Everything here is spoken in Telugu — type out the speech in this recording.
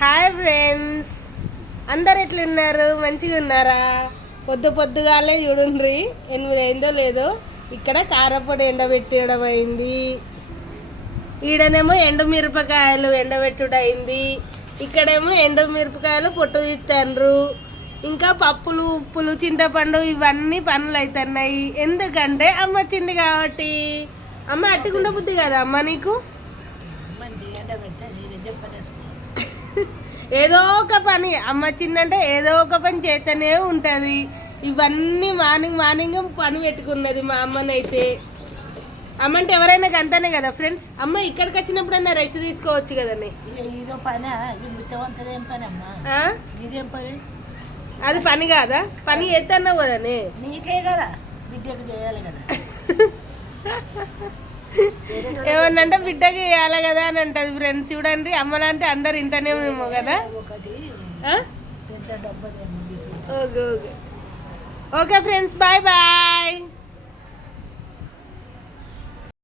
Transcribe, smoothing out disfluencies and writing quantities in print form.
హాయ్ ఫ్రెండ్స్, అందరు ఎట్లున్నారు? మంచిగా ఉన్నారా? పొద్దుగాలే చూడండి 8 అయిందో లేదో. ఇక్కడ కారపొడి ఎండబెట్టడం అయింది, ఈడనేమో ఎండుమిరపకాయలు ఎండబెట్టుడు అయింది, ఇక్కడేమో ఎండుమిరపకాయలు పొట్టు తీస్తారు, ఇంకా పప్పులు ఉప్పులు చింతపండు ఇవన్నీ పనులు అవుతున్నాయి. ఎందుకంటే అమ్మ వచ్చింది కాబట్టి. అమ్మ అట్టుకుండ బుద్ధి కదా అమ్మ నీకు? ఏదో ఒక పని అమ్మ వచ్చిందంటే ఏదో ఒక పని చేస్తూనే ఉంటుంది. ఇవన్నీ మార్నింగ్ పని పెట్టుకున్నది మా అమ్మనైతే. అమ్మ అంటే ఎవరైనా గంతనే కదా ఫ్రెండ్స్. అమ్మ ఇక్కడికి వచ్చినప్పుడన్నా రెస్ట్ తీసుకోవచ్చు కదండి. అది పని కాదా? పని చేస్తున్నావు కదండి. నీకే కదా బిడ్డకు చేయాలి కదా. ఏమన్నంటే బిడ్డకి వేయాలి కదా అని అంటది ఫ్రెండ్స్. చూడండి అమ్మలంటే అందరు ఇంతనేమేమో కదా. Okay friends, bye bye.